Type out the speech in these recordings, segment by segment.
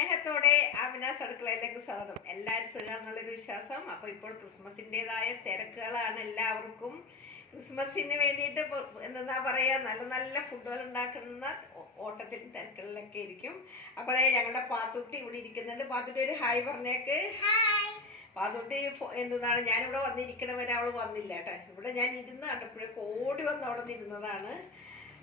സ്നേഹത്തോടെ ആമിനാസ് അടുക്കളയിലേക്ക് സ്വാഗതം. എല്ലാവരും സുഖമാണെന്നുള്ളൊരു വിശ്വാസം. അപ്പോൾ ഇപ്പോൾ ക്രിസ്മസിൻ്റെതായ തിരക്കുകളാണ് എല്ലാവർക്കും. ക്രിസ്മസിന് വേണ്ടിയിട്ട് എന്താ പറയുക, നല്ല നല്ല ഫുഡുകൾ ഉണ്ടാക്കുന്ന ഓട്ടത്തിൽ തിരക്കുകളിലൊക്കെ ഇരിക്കും. അപ്പോൾ ഞങ്ങളുടെ പാത്തുട്ടി ഇവിടെ ഇരിക്കുന്നുണ്ട്. പാത്തുട്ടി ഒരു ഹായ് പറഞ്ഞേക്ക്. പാത്തുട്ടി എന്താണ്, ഞാനിവിടെ വന്നിരിക്കണവരെ അവൾ വന്നില്ല കേട്ടോ. ഇവിടെ ഞാൻ ഇരുന്ന് കണ്ടപ്പോഴേക്ക് ഓടി വന്ന് അവിടെ നിന്ന് ഇരുന്നതാണ്.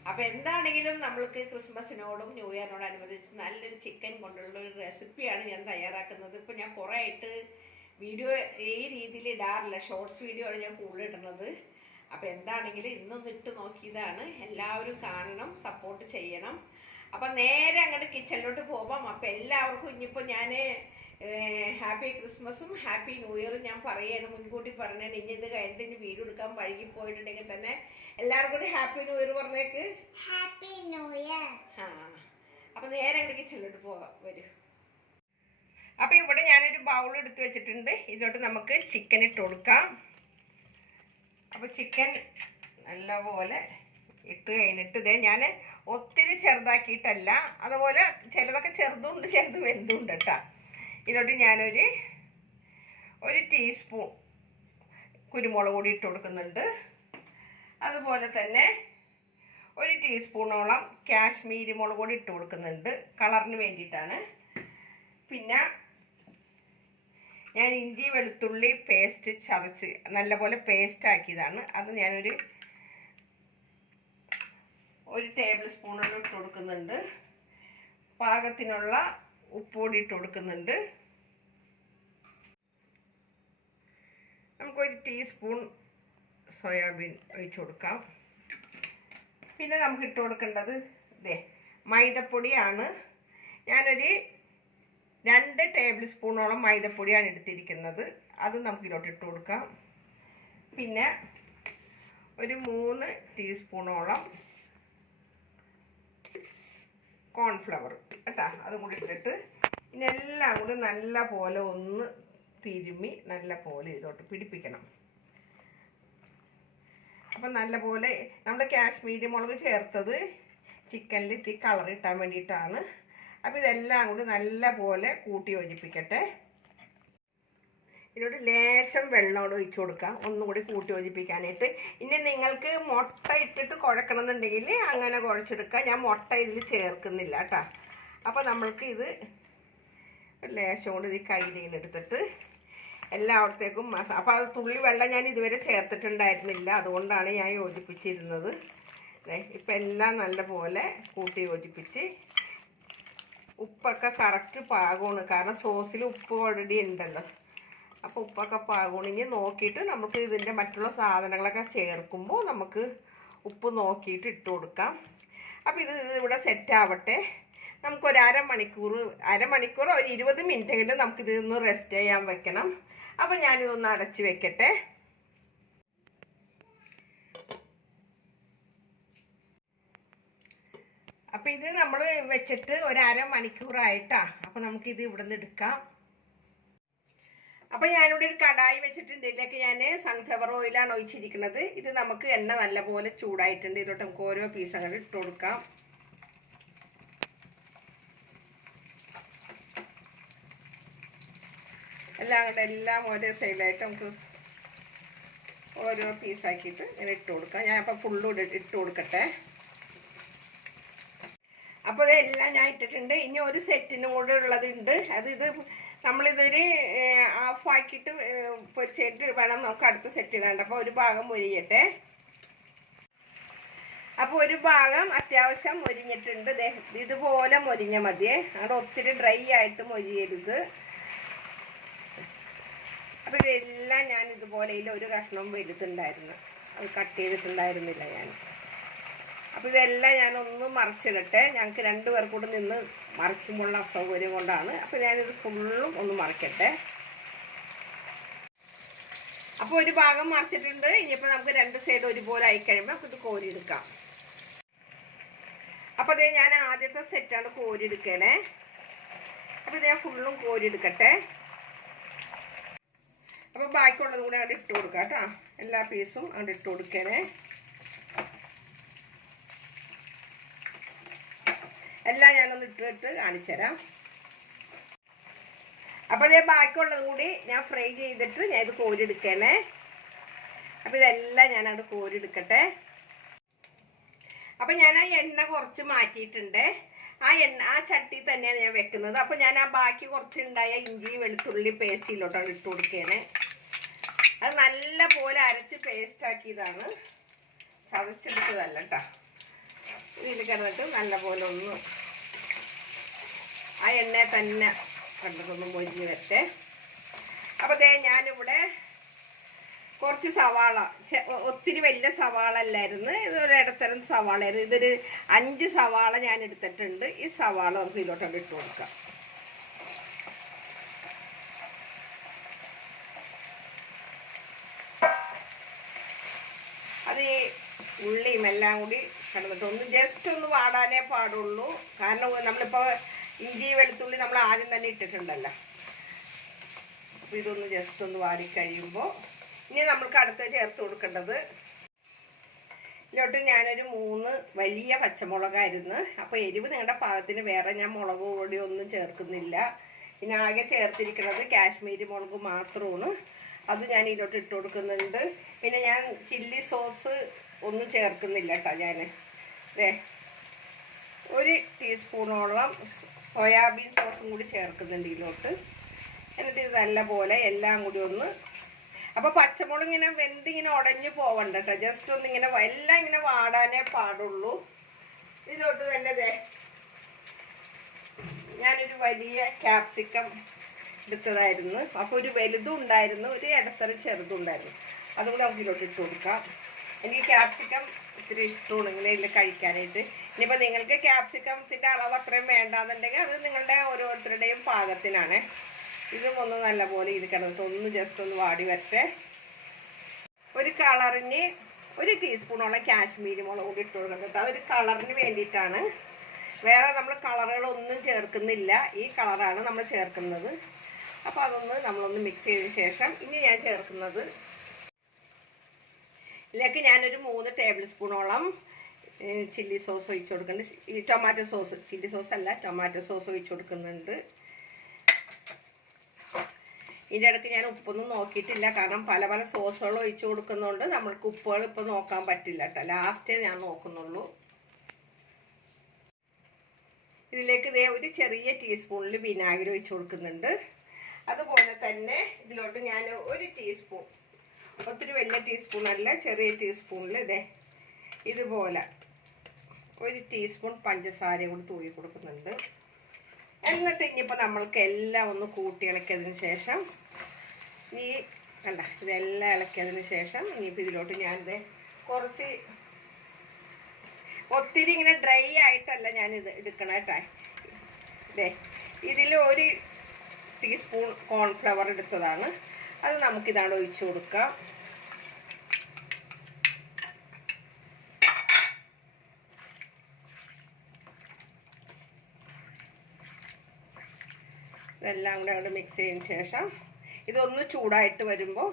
അപ്പോൾ എന്താണെങ്കിലും നമ്മൾക്ക് ക്രിസ്മസിനോടും ന്യൂ ഇയറിനോടനുബന്ധിച്ച് നല്ലൊരു ചിക്കൻ കൊണ്ടുള്ള ഒരു റെസിപ്പിയാണ് ഞാൻ തയ്യാറാക്കുന്നത്. ഇപ്പോൾ ഞാൻ കുറേ ആയിട്ട് വീഡിയോ ഈ രീതിയിൽ ഇടാറില്ല, ഷോർട്സ് വീഡിയോ ആണ് ഞാൻ കൂടുതലിടുന്നത്. അപ്പോൾ എന്താണെങ്കിലും ഇന്നൊന്ന് ഇട്ട് നോക്കിയതാണ്. എല്ലാവരും കാണണം, സപ്പോർട്ട് ചെയ്യണം. അപ്പം നേരെ അങ്ങോട്ട് കിച്ചണിലോട്ട് പോകാം. അപ്പോൾ എല്ലാവർക്കും ഇനിയിപ്പോൾ ഞാൻ ഹാപ്പി ക്രിസ്മസും ഹാപ്പി ന്യൂ ഇയറും ഞാൻ പറയുകയാണ്, മുൻകൂട്ടി പറഞ്ഞാണ്. ഇനി ഇത് കഴിഞ്ഞിട്ട് ഇനി വീഡിയോ എടുക്കാൻ വഴുകി പോയിട്ടുണ്ടെങ്കിൽ തന്നെ എല്ലാവർക്കും കൂടി ഹാപ്പി ന്യൂ ഇയർ പറഞ്ഞേക്ക്. Happy new year. അപ്പം നേരെ അങ്ങോട്ട് കിച്ചണിലോട്ട് പോകാം, വരും. അപ്പോൾ ഇവിടെ ഞാനൊരു ബൗൾ എടുത്ത് വെച്ചിട്ടുണ്ട്. ഇതിലോട്ട് നമുക്ക് ചിക്കൻ ഇട്ട് കൊടുക്കാം. അപ്പോൾ ചിക്കൻ നല്ലപോലെ ഇട്ട് കഴിഞ്ഞിട്ട് ഇതേ ഞാൻ ഒത്തിരി ചെറുതാക്കിയിട്ടല്ല, അതുപോലെ ചിലതൊക്കെ ചെറുതുണ്ട് ചെറുത് വലുതുണ്ട് കേട്ടോ. ഇതിലോട്ട് ഞാനൊരു ടീസ്പൂൺ കുരുമുളക് പൊടി ഇട്ട് കൊടുക്കുന്നുണ്ട്. അതുപോലെ തന്നെ ഒരു ടീസ്പൂണോളം കാശ്മീരി മുളക് പൊടി ഇട്ട് കൊടുക്കുന്നുണ്ട്, കളറിന് വേണ്ടിയിട്ടാണ്. പിന്നെ ഞാൻ ഇഞ്ചി വെളുത്തുള്ളി പേസ്റ്റ് ചതച്ച് നല്ലപോലെ പേസ്റ്റ് ആക്കിയതാണ്. അത് ഞാനൊരു ടേബിൾ സ്പൂണോളം ഇട്ട് കൊടുക്കുന്നുണ്ട്. പാകത്തിനുള്ള ഉപ്പുപൊടി ഇട്ട് കൊടുക്കുന്നുണ്ട്. നമുക്കൊരു ടീസ്പൂൺ സോയാബീൻ ഒഴിച്ച് കൊടുക്കാം. പിന്നെ നമുക്ക് ഇട്ട് കൊടുക്കേണ്ടത് മൈദപ്പൊടിയാണ്. ഞാനൊരു 2 ടേബിൾ സ്പൂണോളം മൈദപ്പൊടിയാണ് എടുത്തിരിക്കുന്നത്. അത് നമുക്കിതിലോട്ട് ഇട്ട് കൊടുക്കാം. പിന്നെ ഒരു 3 ടീസ്പൂണോളം കോൺഫ്ലവർ കേട്ടോ, അതും കൂടി ഇട്ടിട്ട് ഇതിനെല്ലാം കൂടി നല്ല പോലെ ഒന്ന് തിരുമ്മി നല്ല പോലെ ഇതിലോട്ട് പിടിപ്പിക്കണം. അപ്പം നല്ല പോലെ നമ്മൾ കാശ്മീരി മുളക് ചേർത്തത് ചിക്കനിൽ ഇത്തിരി കളർ ഇട്ടാൻ വേണ്ടിയിട്ടാണ്. അപ്പോൾ ഇതെല്ലാം കൂടി നല്ല പോലെ കൂട്ടി യോജിപ്പിക്കട്ടെ. ഇതിലോട്ട് ലേശം വെള്ളം ഒഴിച്ച് കൊടുക്കാം, ഒന്നും കൂടി കൂട്ടി യോജിപ്പിക്കാനായിട്ട്. ഇനി നിങ്ങൾക്ക് മുട്ട ഇട്ടിട്ട് കുഴക്കണം എന്നുണ്ടെങ്കിൽ അങ്ങനെ കുഴച്ചെടുക്കാം. ഞാൻ മുട്ട ഇതിൽ ചേർക്കുന്നില്ല കേട്ടോ. അപ്പോൾ നമ്മൾക്ക് ഇത് ലേശം കൊണ്ട് ഇത് കയ്യിൽ എടുത്തിട്ട് എല്ലായിടത്തേക്കും അപ്പോൾ അത് തുള്ളി വെള്ളം ഞാൻ ഇതുവരെ ചേർത്തിട്ടുണ്ടായിരുന്നില്ല, അതുകൊണ്ടാണ് ഞാൻ യോജിപ്പിച്ചിരുന്നത്. ഇപ്പം എല്ലാം നല്ല പോലെ കൂട്ടി യോജിപ്പിച്ച് ഉപ്പൊക്കെ കറക്റ്റ് പാകമാണ്, കാരണം സോസിൽ ഉപ്പ് ഓൾറെഡി ഉണ്ടല്ലോ. അപ്പോൾ ഉപ്പൊക്കെ പാകമാണ്. ഇനി നോക്കിയിട്ട് നമുക്ക് ഇതിൻ്റെ മറ്റുള്ള സാധനങ്ങളൊക്കെ ചേർക്കുമ്പോൾ നമുക്ക് ഉപ്പ് നോക്കിയിട്ട് ഇട്ട് കൊടുക്കാം. അപ്പോൾ ഇത് ഇവിടെ സെറ്റ് ആവട്ടെ. നമുക്കൊരു അരമണിക്കൂറോ ഒരു 20 മിനിറ്റെങ്കിലും നമുക്കിതൊന്ന് റെസ്റ്റ് ചെയ്യാൻ വെക്കണം. അപ്പോൾ ഞാനിതൊന്ന് അടച്ച് വെക്കട്ടെ. അപ്പോൾ ഇത് നമ്മൾ വെച്ചിട്ട് ഒരു അരമണിക്കൂറായിട്ടാണ്. അപ്പോൾ നമുക്കിത് ഇവിടെ നിന്ന് എടുക്കാം. അപ്പോൾ ഞാനിവിടെ ഒരു കടായി വെച്ചിട്ടുണ്ട്. ഇതിലേക്ക് ഞാൻ സൺഫ്ലവർ ഓയിലാണ് ഒഴിച്ചിരിക്കുന്നത്. ഇത് നമുക്ക് എണ്ണ നല്ലപോലെ ചൂടായിട്ടുണ്ട്. ഇതിലോട്ട് നമുക്ക് ഓരോ പീസ് അങ്ങോട്ട് ഇട്ട് കൊടുക്കാം. എല്ലാം ഓരോ സൈഡിലായിട്ട് നമുക്ക് ഓരോ പീസാക്കിയിട്ട് ഇങ്ങനെ ഇട്ട് കൊടുക്കാം. ഞാൻ അപ്പോൾ ഫുള്ളും ഇട്ട് കൊടുക്കട്ടെ. അപ്പോൾ ഇതെല്ലാം ഞാൻ ഇട്ടിട്ടുണ്ട്. ഇനി ഒരു സെറ്റിനും കൂടെ ഉള്ളതുണ്ട്. ഇത് നമ്മളിതൊരു ഹാഫാക്കിയിട്ട് പൊരിച്ചിട്ട് വേണം നമുക്ക് അടുത്ത സെറ്റ് ഇടാണ്ട്. അപ്പോൾ ഒരു ഭാഗം മൊരിയട്ടെ. അപ്പോൾ ഒരു ഭാഗം അത്യാവശ്യം മൊരിഞ്ഞിട്ടുണ്ട്. ഇതുപോലെ മൊരിഞ്ഞ മതിയേ, അവിടെ ഒത്തിരി ഡ്രൈ ആയിട്ട് മൊരിയരുത്. അപ്പോൾ ഇതെല്ലാം ഞാൻ ഇതുപോലെ ഒരു കഷ്ണവും വലുതുണ്ടായിരുന്നു, അത് കട്ട് ചെയ്തിട്ടുണ്ടായിരുന്നില്ല ഞാൻ. അപ്പോൾ ഇതെല്ലാം ഞാനൊന്ന് മറിച്ചിടട്ടെ. ഞങ്ങൾക്ക് 2 പേർ കൂടെ നിന്ന് മറിക്കുമ്പോഴുള്ള അസൗകര്യം കൊണ്ടാണ്. അപ്പോൾ ഞാനിത് ഫുള്ളും ഒന്ന് മറിക്കട്ടെ. അപ്പോൾ ഒരു ഭാഗം മറിച്ചിട്ടുണ്ട്. ഇനിയിപ്പോൾ നമുക്ക് 2 സൈഡ് ഒരുപോലെ ആയി കഴിയുമ്പോൾ നമുക്ക് ഇത് കോരിയെടുക്കാം. അപ്പോൾ ഇത് ഞാൻ ആദ്യത്തെ സെറ്റാണ് കോരിയെടുക്കണേ. അപ്പോൾ ഇത് ഞാൻ ഫുള്ളും കോരിയെടുക്കട്ടെ. അപ്പോൾ ബാക്കിയുള്ളത് കൂടെ അവിടെ ഇട്ട് കൊടുക്കാം കേട്ടോ. എല്ലാ പീസും അവിടെ ഇട്ട് കൊടുക്കണേ. എല്ലാം ഞാനൊന്ന് ഇട്ടിട്ട് കാണിച്ചു തരാം. അപ്പോൾ ഇതേ ബാക്കിയുള്ളതും കൂടി ഞാൻ ഫ്രൈ ചെയ്തിട്ട് ഞാൻ ഇത് കോരിയെടുക്കണേ. അപ്പോൾ ഇതെല്ലാം ഞാനത് കോരിയെടുക്കട്ടെ. അപ്പം ഞാൻ ആ എണ്ണ കുറച്ച് മാറ്റിയിട്ടുണ്ട്. ആ ചട്ടി തന്നെയാണ് ഞാൻ വെക്കുന്നത്. അപ്പോൾ ഞാൻ ആ ബാക്കി കുറച്ചുണ്ടായ ഇഞ്ചി വെളുത്തുള്ളി പേസ്റ്റിലോട്ടാണ് ഇട്ട് കൊടുക്കുകയാണ്. അത് നല്ല പോലെ അരച്ച് പേസ്റ്റാക്കിയതാണ്, ചതച്ചെടുത്തതല്ല കേട്ടോ. ഇതിൽ കിടന്നിട്ട് നല്ല പോലെ ഒന്ന് ആ എണ്ണയെ തന്നെ കണ്ടിട്ടൊന്ന് മൊരിഞ്ഞ് വരട്ടെ. അപ്പോൾ ഞാനിവിടെ കുറച്ച് സവാള, ഒത്തിരി വലിയ സവാള അല്ലായിരുന്നു, ഇതൊരു ഇടത്തരം സവാളയായിരുന്നു. ഇതൊരു 5 സവാള ഞാൻ എടുത്തിട്ടുണ്ട്. ഈ സവാള നമുക്ക് ഇതിലോട്ടൊക്കെ ഇട്ട് കൊടുക്കാം. അത് ഈ ഉള്ളിയും എല്ലാം കൂടി കിടന്നിട്ട് ഒന്ന് ജസ്റ്റ് ഒന്ന് വാടാനേ പാടുള്ളൂ. കാരണം നമ്മളിപ്പോൾ ഇഞ്ചി വെളുത്തുള്ളി നമ്മൾ ആദ്യം തന്നെ ഇട്ടിട്ടുണ്ടല്ലോ. അപ്പോൾ ഇതൊന്ന് ജസ്റ്റ് ഒന്ന് വാടി കഴിയുമ്പോൾ ഇനി നമ്മൾക്ക് അടുത്ത് ചേർത്ത് കൊടുക്കേണ്ടത്, ഇതിലോട്ട് ഞാനൊരു 3 വലിയ പച്ചമുളകായിരുന്നു. അപ്പോൾ എരിവ് നിങ്ങളുടെ പാകത്തിന് വേറെ ഞാൻ മുളക് പൊടി ഒന്നും ചേർക്കുന്നില്ല. പിന്നെ ആകെ ചേർത്തിരിക്കുന്നത് കാശ്മീരി മുളക് മാത്രമാണ്. അത് ഞാൻ ഇതിലോട്ട് ഇട്ട് കൊടുക്കുന്നുണ്ട്. പിന്നെ ഞാൻ ചില്ലി സോസ് ഒന്നും ചേർക്കുന്നില്ല കേട്ടോ. ഞാൻ 1 ടീസ്പൂണോളം സോയാബീൻ സോസും കൂടി ചേർക്കുന്നുണ്ട് ഇതിലോട്ട്. എന്നിട്ട് ഇത് നല്ലപോലെ എല്ലാം കൂടി ഒന്ന്, അപ്പോൾ പച്ചമുളക് ഇങ്ങനെ വെന്തിങ്ങനെ ഉടഞ്ഞു പോവണ്ട കേട്ടോ. ജസ്റ്റ് ഒന്നിങ്ങനെ എല്ലാം ഇങ്ങനെ വാടാനേ പാടുള്ളൂ. ഇതിലോട്ട് തന്നെ ഞാനൊരു വലിയ ക്യാപ്സിക്കം എടുത്തതായിരുന്നു. അപ്പോൾ ഒരു വലുതും ഉണ്ടായിരുന്നു, ഒരു ഇടത്തരം ചെറുതും ഉണ്ടായിരുന്നു. അതും കൂടെ നമുക്ക് ഇതിലോട്ട് ഇട്ട് കൊടുക്കാം. എനിക്ക് ക്യാപ്സിക്കം ഒത്തിരി ഇഷ്ടമാണ് ഇങ്ങനെ ഇതിൽ കഴിക്കാനായിട്ട്. ഇനിയിപ്പോൾ നിങ്ങൾക്ക് ക്യാപ്സിക്കത്തിൻ്റെ അളവ് അത്രയും വേണ്ടാന്നുണ്ടെങ്കിൽ അത് നിങ്ങളുടെ ഓരോരുത്തരുടെയും പാകത്തിനാണ്. ഇതും ഒന്ന് നല്ലപോലെ ഇത് കിടന്നിട്ട് ഒന്ന് ജസ്റ്റ് ഒന്ന് വാടി വരട്ടെ. ഒരു കളറിന് 1 ടീസ്പൂണോളം കാശ്മീരി മുളക് കൂടി ഇട്ട് കൊടുക്കുന്നത്. അതൊരു കളറിന് വേണ്ടിയിട്ടാണ്. വേറെ നമ്മൾ കളറുകളൊന്നും ചേർക്കുന്നില്ല, ഈ കളറാണ് നമ്മൾ ചേർക്കുന്നത്. അപ്പോൾ അതൊന്ന് നമ്മളൊന്ന് മിക്സ് ചെയ്തതിന് ശേഷം ഇനി ഞാൻ ചേർക്കുന്നത്, ഇതിലേക്ക് ഞാനൊരു 3 ടേബിൾ സ്പൂണോളം ചില്ലി സോസ് ഒഴിച്ച് കൊടുക്കുന്നുണ്ട്. ഈ ടൊമാറ്റോ സോസ്, ചില്ലി സോസ് അല്ല, ടൊമാറ്റോ സോസ് ഒഴിച്ച് കൊടുക്കുന്നുണ്ട്. ഇതിൻ്റെ ഇടയ്ക്ക് ഞാൻ ഉപ്പൊന്നും നോക്കിയിട്ടില്ല, കാരണം പല പല സോസുകൾ ഒഴിച്ച് കൊടുക്കുന്നതുകൊണ്ട് നമ്മൾക്ക് ഉപ്പുകൾ ഇപ്പോൾ നോക്കാൻ പറ്റില്ല കേട്ടോ. ലാസ്റ്റേ ഞാൻ നോക്കുന്നുള്ളൂ. ഇതിലേക്ക് ഒരു ചെറിയ ടീസ്പൂണിൽ വിനാഗിരി ഒഴിച്ച് കൊടുക്കുന്നുണ്ട്. അതുപോലെ തന്നെ ഇതിലോട്ട് ഞാൻ 1 ടീസ്പൂൺ, ഒത്തിരി വലിയ ടീസ്പൂണല്ല, ചെറിയ ടീസ്പൂണിൽ ഇതുപോലെ 1 ടീസ്പൂൺ പഞ്ചസാര കൂടി തൂക്കി കൊടുക്കുന്നുണ്ട്. എന്നിട്ട് ഇനിയിപ്പോൾ നമ്മൾക്ക് എല്ലാം ഒന്ന് കൂട്ടി ഇളക്കിയതിന് ശേഷം ഇതെല്ലാം ഇളക്കിയതിന് ശേഷം ഇനിയിപ്പോൾ ഇതിലോട്ട് ഞാനിത് കുറച്ച്, ഒത്തിരി ഇങ്ങനെ ഡ്രൈ ആയിട്ടല്ല ഞാനിത് എടുക്കണം കേട്ടോ. ഇതിൽ 1 ടീസ്പൂൺ കോൺഫ്ലവർ എടുത്തതാണ്. അത് നമുക്കിതാണ് ഒഴിച്ചു കൊടുക്കാം. ഇതെല്ലാം കൂടെ അങ്ങോട്ട് മിക്സ് ചെയ്തതിന് ശേഷം ഇതൊന്ന് ചൂടായിട്ട് വരുമ്പോൾ,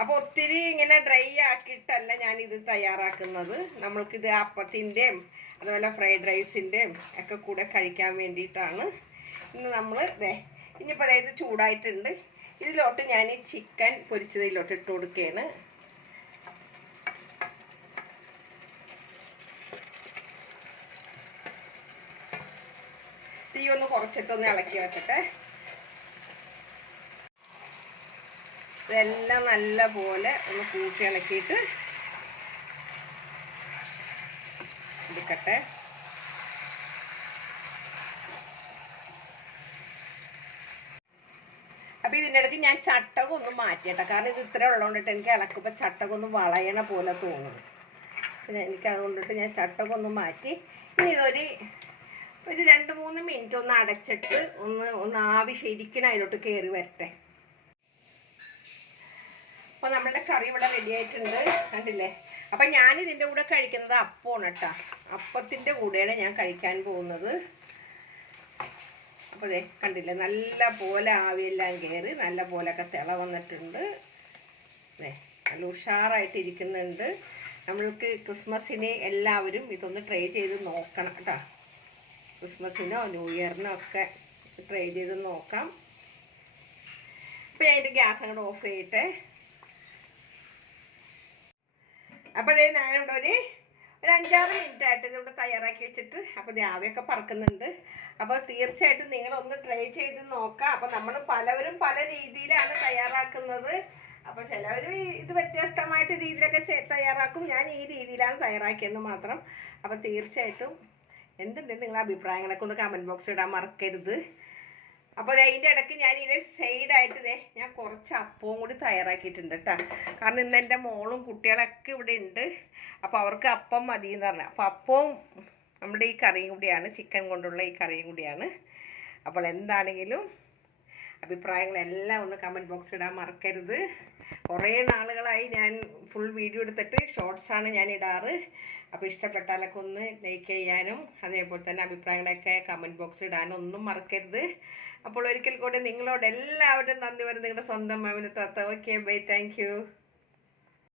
അപ്പോൾ ഒത്തിരി ഇങ്ങനെ ഡ്രൈ ആക്കിയിട്ടല്ല ഞാനിത് തയ്യാറാക്കുന്നത്. നമ്മൾക്കിത് അപ്പത്തിൻ്റെയും അതുപോലെ ഫ്രൈഡ് റൈസിൻ്റെയും ഒക്കെ കൂടെ കഴിക്കാൻ വേണ്ടിയിട്ടാണ്. ഇന്ന് നമ്മൾ ഇനിയിപ്പോൾ അതായത് ചൂടായിട്ടുണ്ട്. ഇതിലോട്ട് ഞാൻ ഈ ചിക്കൻ പൊരിച്ചതിലോട്ട് ഇട്ട് കൊടുക്കുകയാണ്. തീ ഒന്ന് കുറച്ചിട്ടൊന്ന് ഇളക്കി വെക്കട്ടെ. ഇതെല്ലാം നല്ല പോലെ ഒന്ന് കൂട്ടി ഇളക്കിയിട്ട് എടുക്കട്ടെ. അപ്പോൾ ഇതിൻ്റെ ഇടയ്ക്ക് ഞാൻ ചട്ടകം ഒന്ന് മാറ്റിയിട്ടെ, കാരണം ഇത് ഇത്ര ഉള്ളതുകൊണ്ടിട്ട് എനിക്ക് ഇളക്കുമ്പോൾ ചട്ടകം ഒന്ന് വളയണ പോലെ തോന്നുന്നു. പിന്നെ എനിക്കതുകൊണ്ടിട്ട് ഞാൻ ചട്ടകം ഒന്ന് മാറ്റി. ഇനി ഇതൊരു 2-3 മിനിറ്റ് ഒന്ന് അടച്ചിട്ട് ഒന്ന് ആവി ശരിക്കും അതിലോട്ട് കയറി വരട്ടെ. അപ്പോൾ നമ്മളുടെ കറി ഇവിടെ റെഡി ആയിട്ടുണ്ട്, കണ്ടില്ലേ. അപ്പം ഞാനിതിൻ്റെ കൂടെ കഴിക്കുന്നത് അപ്പമാണ് കേട്ടോ. അപ്പത്തിൻ്റെ കൂടെയാണ് ഞാൻ കഴിക്കാൻ പോകുന്നത്. അപ്പോൾ കണ്ടില്ലേ, നല്ല പോലെ ആവിയെല്ലാം കയറി നല്ല പോലെയൊക്കെ തിള വന്നിട്ടുണ്ട്. നല്ല ഉഷാറായിട്ടിരിക്കുന്നുണ്ട്. നമ്മൾക്ക് ക്രിസ്മസിന് എല്ലാവരും ഇതൊന്ന് ട്രൈ ചെയ്ത് നോക്കണം കേട്ടോ. ക്രിസ്മസിനോ ന്യൂ ഇയറിനോ ഒക്കെ ട്രൈ ചെയ്ത് നോക്കാം. അപ്പം ഞാൻ അതിൻ്റെ ഗ്യാസ് അങ്ങോട്ട് ഓഫ് ചെയ്യട്ടെ. അപ്പോൾ അതേ ഞാനിവിടെ ഒരു 5-6 മിനിറ്റ് ആയിട്ട് ഇതിവിടെ തയ്യാറാക്കി വെച്ചിട്ട് അപ്പോൾ ആവിയൊക്കെ പറക്കുന്നുണ്ട്. അപ്പോൾ തീർച്ചയായിട്ടും നിങ്ങളൊന്ന് ട്രൈ ചെയ്ത് നോക്കാം. അപ്പോൾ നമ്മൾ പലവരും പല രീതിയിലാണ് തയ്യാറാക്കുന്നത്. അപ്പോൾ ചിലവർ ഇത് വ്യത്യസ്തമായിട്ട് രീതിയിലൊക്കെ തയ്യാറാക്കും. ഞാൻ ഈ രീതിയിലാണ് തയ്യാറാക്കിയെന്ന് മാത്രം. അപ്പോൾ തീർച്ചയായിട്ടും എന്തുണ്ടെങ്കിലും നിങ്ങളുടെ അഭിപ്രായങ്ങളൊക്കെ ഒന്ന് കമൻറ്റ് ബോക്സിൽ ഇടാൻ മറക്കരുത്. അപ്പോൾ അതിൻ്റെ ഇടയ്ക്ക് ഞാൻ ഇതിൻ്റെ സൈഡായിട്ട് ഞാൻ കുറച്ച് അപ്പവും കൂടി തയ്യാറാക്കിയിട്ടുണ്ട് കേട്ടോ. കാരണം ഇന്ന് എൻ്റെ മോളും കുട്ടികളൊക്കെ ഇവിടെ ഉണ്ട്. അപ്പോൾ അവർക്ക് അപ്പം മതി എന്ന് പറഞ്ഞു. അപ്പോൾ അപ്പവും നമ്മുടെ ഈ കറിയും കൂടിയാണ്, ചിക്കൻ കൊണ്ടുള്ള ഈ കറിയും കൂടിയാണ്. അപ്പോൾ എന്താണെങ്കിലും അഭിപ്രായങ്ങളെല്ലാം ഒന്ന് കമൻറ്റ് ബോക്സിൽ ഇടാൻ മറക്കരുത്. കുറേ നാളുകളായി ഞാൻ ഫുൾ വീഡിയോ എടുത്തിട്ട് ഷോർട്സാണ് ഞാൻ ഇടാറ്. അപ്പോൾ ഇഷ്ടപ്പെട്ടാലൊക്കെ ഒന്ന് ലൈക്ക് ചെയ്യാനും അതേപോലെ തന്നെ അഭിപ്രായങ്ങളൊക്കെ കമൻറ്റ് ബോക്സിൽ ഇടാനും ഒന്നും മറക്കരുത്. അപ്പോൾ ഒരിക്കൽ കൂടി നിങ്ങളോട് എല്ലാവരും നന്ദി പറയുന്നത് നിങ്ങളുടെ സ്വന്തം മാമിന് താത്ത. Okay bye, thank you.